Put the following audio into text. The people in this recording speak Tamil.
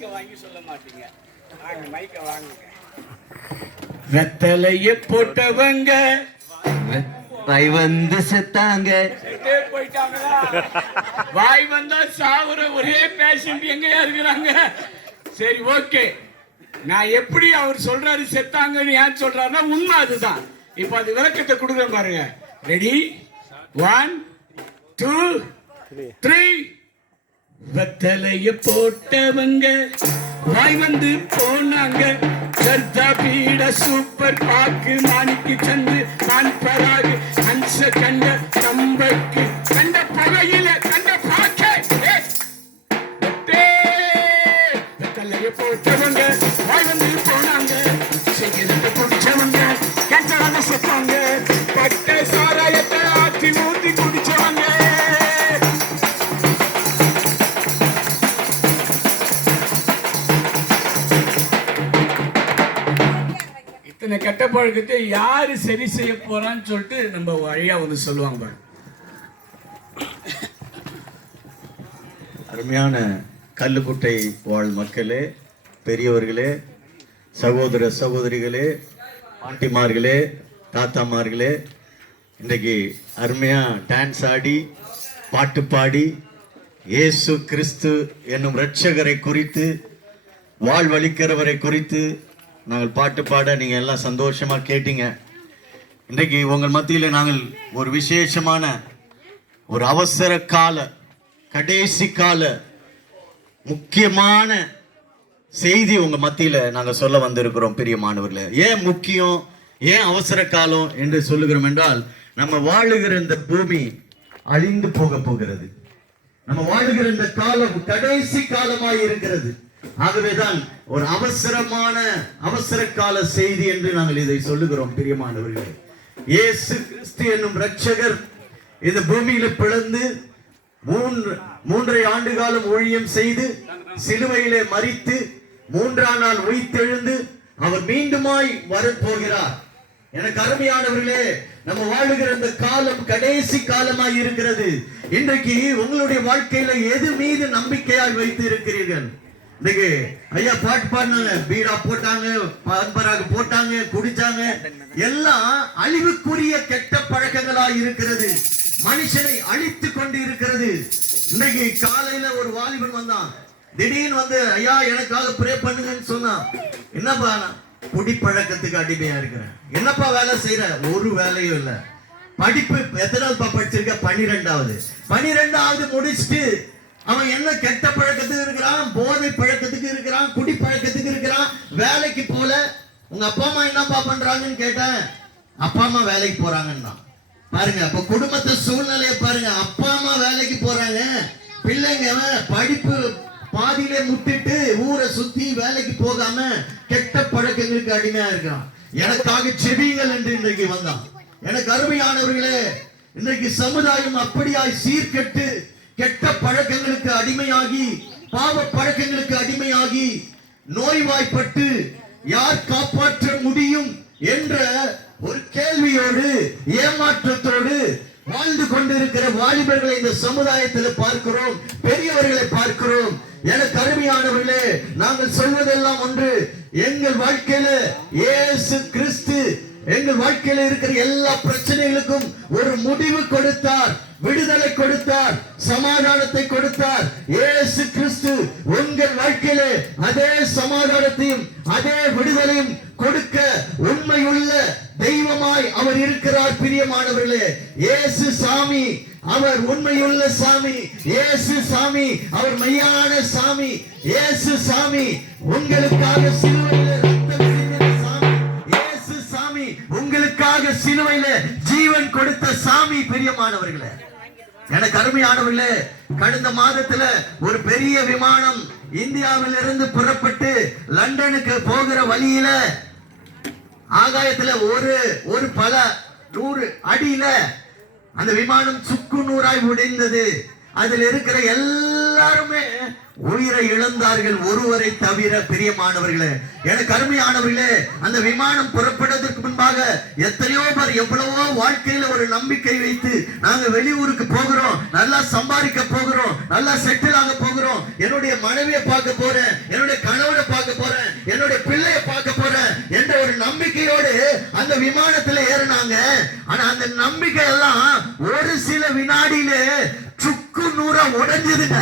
மாஸ்க வாங்கி சொல்ல மாட்டீங்க. வாங்க மைக்க வாங்குங்க. வெத்தலைய போட்டவங்க வாய் வந்து செத்தாங்க. செத்தே போயிட்டாங்களா? வாய் வந்தா சாவுற ஒரே பேஷண்ட் எங்கயா இருக்கிறாங்க? சரி, ஓகே. நான் எப்படி அவர் சொல்றாரு செத்தாங்கன்னு ஏன் சொல்றாருன்னா உண்மை அதுதான். இப்ப அது விளக்கத்தை கொடுக்குறேன் பாருங்க. ரெடி, 1 2 3. வெத்தலைய போட்டவங்க வாய் வந்து போனாங்க. கர்த்தா பீட சூப்பர் பாக்கு மாணிக்கு சந்து மான்பராகு அன்ச கண்ட தம்பக்கு கண்ட பகையில கண்ட பாக்கே. வெத்தலைய போட்டவங்க வாய் வந்து போனாங்க. சிகரெட்டு குடிச்சவங்க கெட்டவங்க செத்தாங்க. பட்ட சாராயத்தை ஆற்றி ஊத்தி குடிச்சவங்க. இத்தனை கெட்ட பழக்கத்தை யாரு சரி செய்ய போறான்னு சொல்லிட்டு நம்ம வழியா வந்து சொல்லுவாங்க. அருமையான கல்லுக்குட்டை வாழ் மக்களே, பெரியவர்களே, சகோதர சகோதரிகளே, பாட்டிமார்களே, தாத்தாமார்களே, இன்றைக்கு அருமையா டான்ஸ் ஆடி பாட்டு பாடி இயேசு கிறிஸ்து என்னும் இரட்சகரை குறித்து வாழ்வளிக்கிறவரை குறித்து நாங்கள் பாட்டு பாட நீங்க எல்லாம் சந்தோஷமா கேட்டீங்க. இன்றைக்கு உங்கள் மத்தியில் நாங்கள் ஒரு விசேஷமான ஒரு அவசர கால கடைசி கால முக்கியமான செய்தி உங்க மத்தியில நாங்க சொல்ல வந்திருக்கிறோம். பிரியமானவர்களே, ஏன் முக்கியம், ஏன் அவசர காலம் என்று சொல்லுகிறோம் என்றால், நம்ம வாழுகிற இந்த பூமி அழிந்து போக போகிறது. நம்ம வாழுகிற இந்த காலம் கடைசி காலமாய் இருக்கிறது. ஆகவேதான் ஒரு அவசர கால செய்தி என்று நாங்கள் இதை சொல்லுகிறோம். பிரியமானவர்களே, இயேசு கிறிஸ்து என்னும் இரட்சகர் இந்த பூமியில பிறந்து 3.5 ஆண்டு காலம் ஊழியம் செய்து சிலுவையிலே மரித்து 3ஆம் நாள் உயிர்த்தெழுந்து அவர் மீண்டுமாய் வரப்போகிறார். எனக்கு அருமையானவர்களே, நம்ம வாழுகிற இந்த காலம் கடைசி காலமாய் இருக்கிறது. இன்றைக்கு உங்களுடைய வாழ்க்கையில எது மீது நம்பிக்கையாய் வைத்து இருக்கிறீர்கள்? இன்னைக்கு ஐயா பாட்டு பாடினாங்க, பீடா போட்டாங்க, பரம்பராக போட்டாங்க, குடிச்சாங்க. எல்லாம் அழிவுக்குரிய கெட்ட பழக்கங்களாய் இருக்கிறது. மனுஷனை அழித்து கொண்டு இருக்கிறது. இன்னைக்கு காலையில ஒரு வாலிபன் வந்தான். திடீர்னு வந்து ஐயா எனக்காக ப்ரே பண்ணுங்கன்னு சொன்னான். என்னப்பா, குடிப்பழக்கத்துக்கு அடிமையா இருக்கிறேன். என்னப்பா வேலை செய்யற? ஒரு வேலையும் இல்ல. படிப்பு எத்தனாவதுப்பா படிச்சிருக்க? 12வது முடிச்சுட்டு அவன் என்ன கெட்ட பழக்கத்துக்கு இருக்கிறான், போதை பழக்கத்துக்கு இருக்கிறான், குடி பழக்கத்துக்கு இருக்கிறான். வேலைக்கு போல. உங்க அப்பா அம்மா என்னப்பா பண்றாங்கன்னு கேட்டேன். அப்பா அம்மா வேலைக்கு போறாங்கன்னா பாருங்க. அப்ப குடும்பத்தை சூழ்நிலையை பாருங்க. அப்பா அம்மா வேலைக்கு போறாங்க, பிள்ளைங்க படிப்பு பாதியிலே முட்டிட்டு ஊரை சுத்தி வேலைக்கு போகாம கெட்ட பழக்கங்களுக்கு அடிமையா இருக்கான். எனக்காக செவிகள் என்று இன்றைக்கு வந்தான். எனக்கு அருமையானவர்களே, இன்றைக்கு சமுதாயம் அப்படியாய் சீர்கெட்டு கெட்ட பழக்கங்களுக்கு அடிமையாகி, பாவ பழக்கங்களுக்கு அடிமையாகி, நோய்வாய்ப்பட்டு யார் காப்பாற்ற முடியும் என்ற ஒரு கேள்வியோடு ஏமாற்றத்தோடு வாழ்ந்து கொண்டிருக்கிற வாலிபர்களை இந்த சமுதாயத்தில் பார்க்கிறோம், பெரியவர்களை பார்க்கிறோம். எனக்கு அருமையானவர்களே, நாங்கள் சொல்வதெல்லாம் ஒன்று. எங்கள் வாழ்க்கையில இயேசு கிறிஸ்து எங்கள் வாழ்க்கையில இருக்கிற எல்லா பிரச்சனைகளுக்கும் ஒரு முடிவு கொடுத்தார், விடுதலை கொடுத்தார், சமாதானத்தை கொடுத்தார். இயேசு கிறிஸ்து உங்கள் வாழ்க்கையில அதே சமாதானத்தையும் அதே விடுதலையும் கொடுக்க உண்மையுள்ள தெய்வமாய் அவர் இருக்கிறார். பிரியமானவர்களே, இயேசு சாமி அவர் உண்மையுள்ள சாமி. இயேசு சாமி அவர் மெய்யான சாமி. இயேசு சாமி உங்களுக்காக சிலுவையில ரத்தம் சிந்தின சாமி. இயேசு சாமி உங்களுக்காக சிலுவையில ஜீவன் கொடுத்த சாமி. பிரியமானவர்களே, எனக்கு அருமையானவர்களே, கடந்த மாதத்துல ஒரு பெரிய விமானம் இந்தியாவிலிருந்து புறப்பட்டு லண்டனுக்கு போகிற வழியில ஆகாயத்துல ஒரு பல 100 அடியில அந்த விமானம் சுக்கு நூறாய் உடைந்தது. அதில் இருக்கிற எல்லாருமே உயிரை இழந்தார்கள், ஒருவரை தவிர. பிரியமானவர்களே, எனக்கு அருமையானவர்களே, அந்த விமானம் புறப்படுவதற்கு முன்பாக எத்தனையோ பேர் எவ்வளவோ வாழ்க்கையில ஒரு நம்பிக்கை வைத்து நாங்க வெளியூருக்கு போகிறோம், நல்லா சம்பாதிக்க போகிறோம், நல்லா செட்டில் ஆக போகிறோம், என்னுடைய மனைவியை பார்க்க போறேன், என்னுடைய பேரு அந்த விமானத்துல ஏறினாங்க. ஆனா அந்த நம்பிக்கை எல்லாம் ஒரு சில வினாடியில சுக்கு நூறா உடைஞ்சதுங்க.